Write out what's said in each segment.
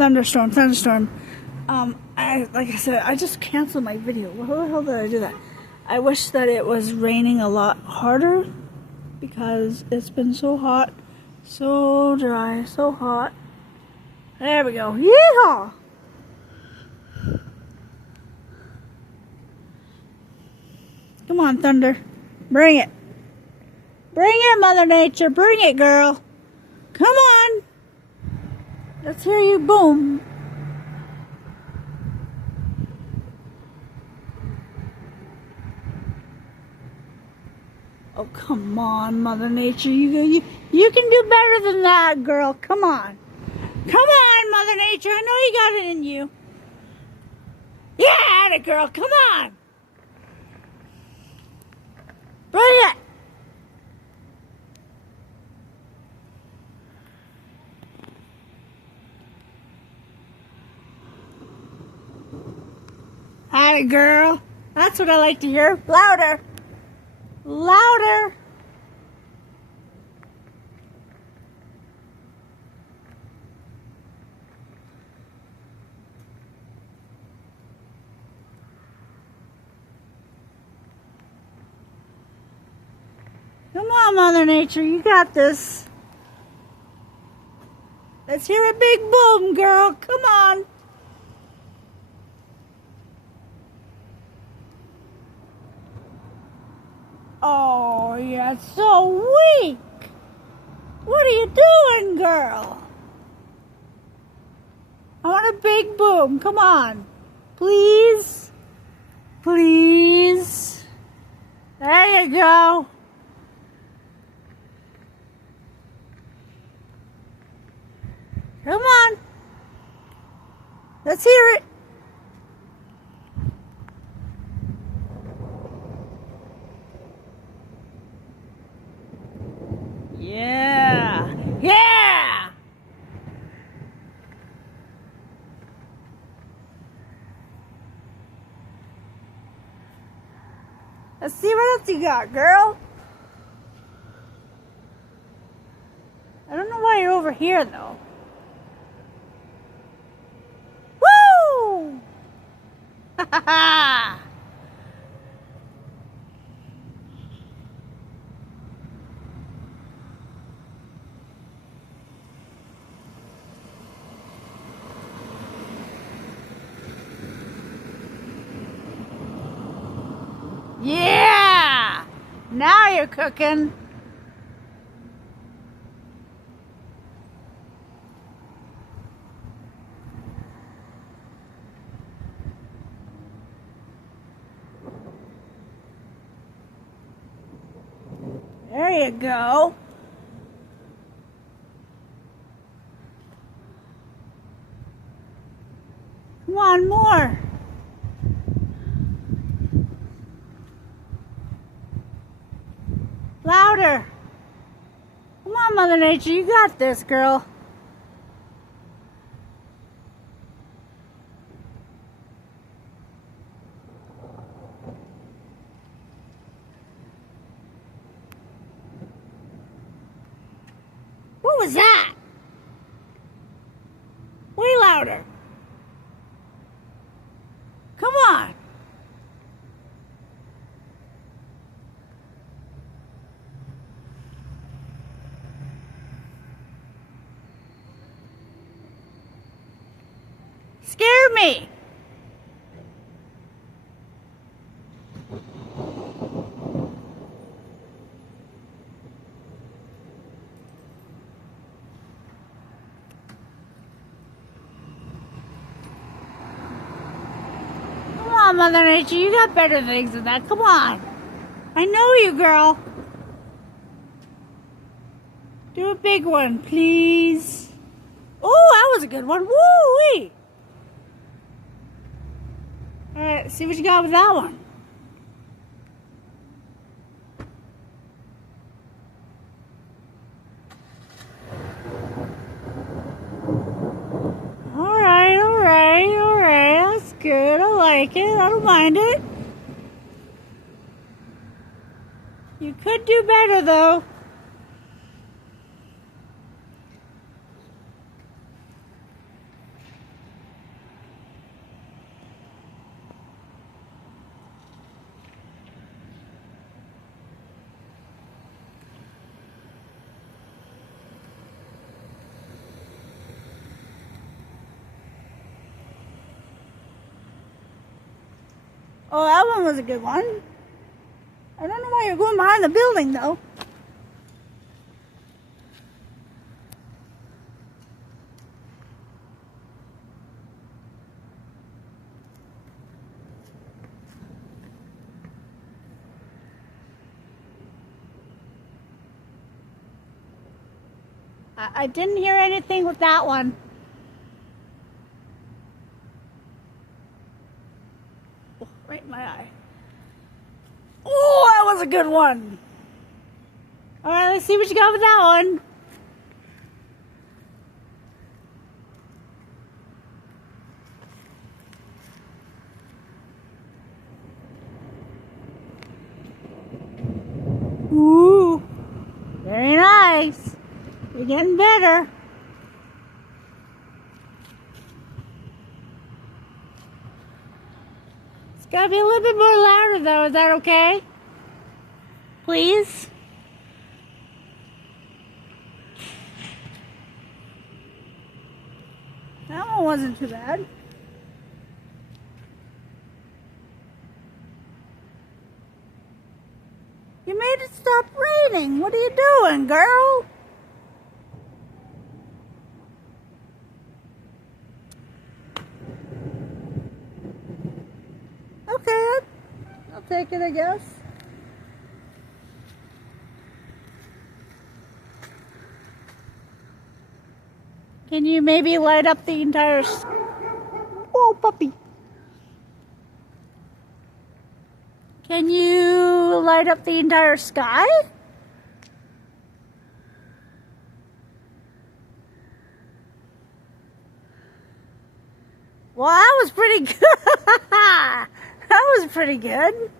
thunderstorm. Like I said, I just canceled my video. How the hell did I do that? I wish that it was raining a lot harder because it's been so hot, so dry, so hot. There we go. Yeehaw! Come on, thunder. Bring it. Bring it, Mother Nature. Bring it, girl. Come on. Let's hear you boom. Oh, come on, Mother Nature. You can do better than that, girl. Come on. Come on, Mother Nature. I know you got it in you. Yeah, atta girl. Come on. Bring it. Atta girl. That's what I like to hear. Louder. Louder. Come on, Mother Nature, you got this. Let's hear a big boom, girl. Come on. Oh, you're so weak. What are you doing, girl? I want a big boom. Come on. Please. Please. There you go. Come on. Let's hear it. Yeah. Yeah. Let's see what else you got, girl. I don't know why you're over here, though. Woo! Ha ha ha! Yeah! Now you're cooking. There you go. Come on, more. Louder. Come on, Mother Nature, you got this, girl. What was that? Way louder. Come on. Scare me. Come on, Mother Nature, you got better things than that. Come on. I know you, girl. Do a big one, please. Oh, that was a good one. Woo-wee. All right, see what you got with that one. All right. That's good. I like it. I don't mind it. You could do better, though. Oh, that one was a good one. I don't know why you're going behind the building, though. I didn't hear anything with that one. Oh, right in my eye. Oh, that was a good one. All right, let's see what you got with that one. Ooh, very nice. You're getting better. It's gotta be a little bit more louder though, is that okay? Please? That one wasn't too bad. You made it stop raining. What are you doing, girl? Okay, I'll take it, I guess. Can you maybe light up the entire... Oh, puppy. Can you light up the entire sky? Well, that was pretty good. That was pretty good.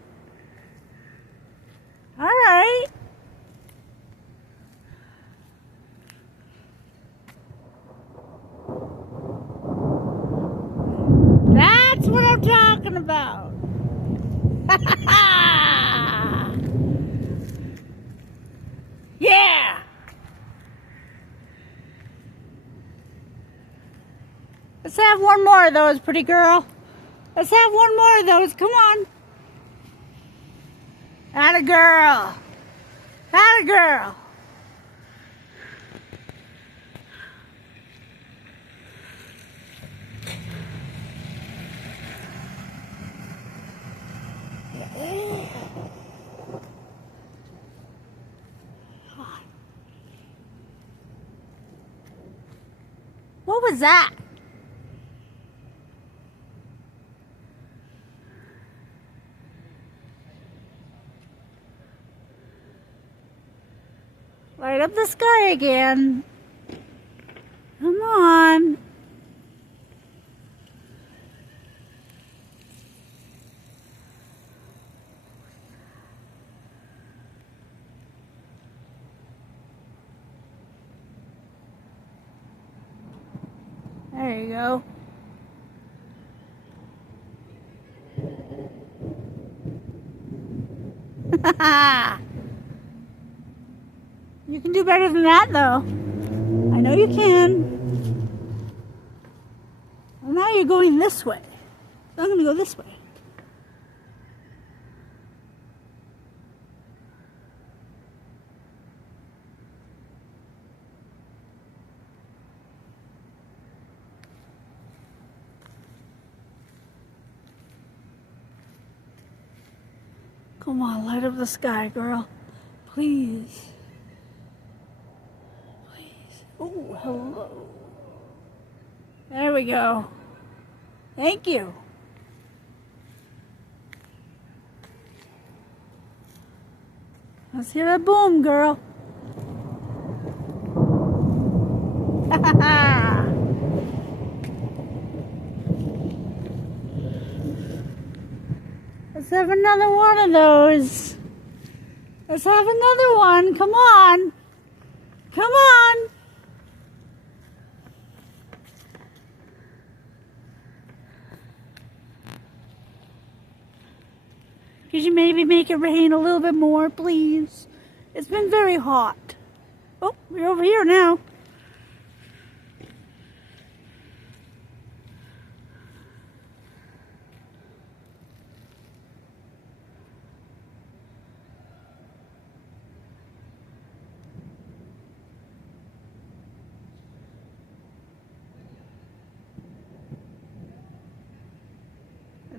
All right. That's what I'm talking about. Yeah. Let's have one more of those, pretty girl. Let's have one more of those. Come on. Atta girl. Atta girl. What was that? Light up the sky again. Come on. There you go. You can do better than that, though. I know you can. Well, now you're going this way. So I'm going to go this way. Come on, light up the sky, girl. Please. Please. Oh, hello. There we go. Thank you. Let's hear that boom, girl. Let's have another one of those. Let's have another one. Come on. Come on. Could you maybe make it rain a little bit more, please? It's been very hot. Oh, we're over here now.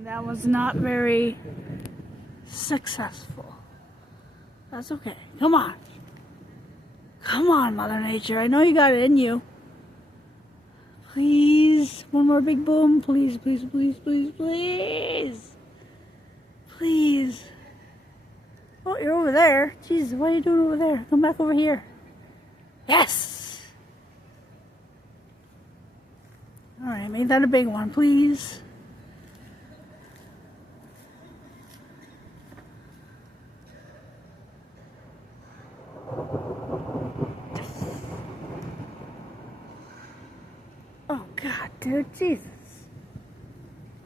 And that was not very successful. That's okay. Come on. Come on, Mother Nature. I know you got it in you. Please. One more big boom. Please, please, please, please, please. Please. Oh, you're over there. Jesus, what are you doing over there? Come back over here. Yes. All right, made that a big one, please. Oh God, dude, Jesus.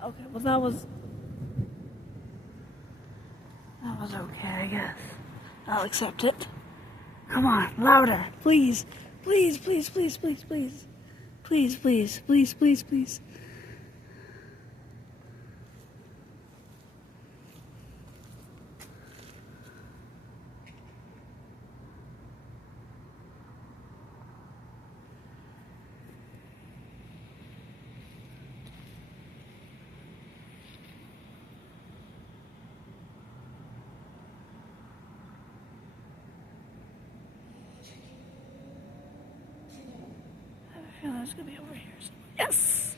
Okay, well that was okay, I guess. I'll accept it. Come on, louder, please, please, please, please, please, please, please, please, please, please, please. It's gonna be over here somewhere. Yes!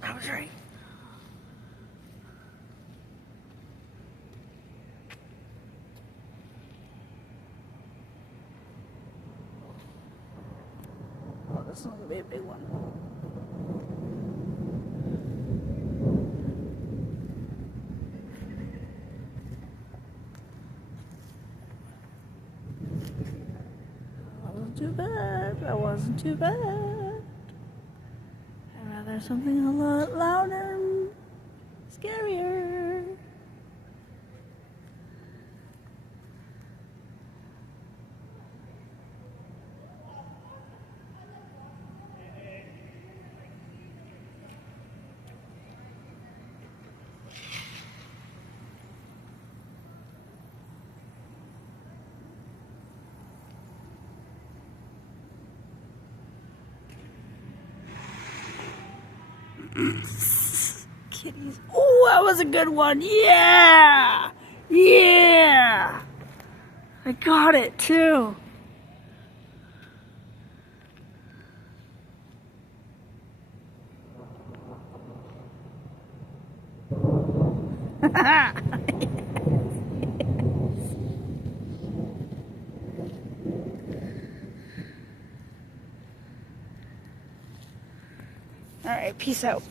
I was right. Oh, this one's gonna be a big one. That wasn't too bad. That wasn't too bad. I'd rather something a lot louder and scarier. Kitties. Oh, that was a good one. Yeah! Yeah! I got it too. All right, peace out.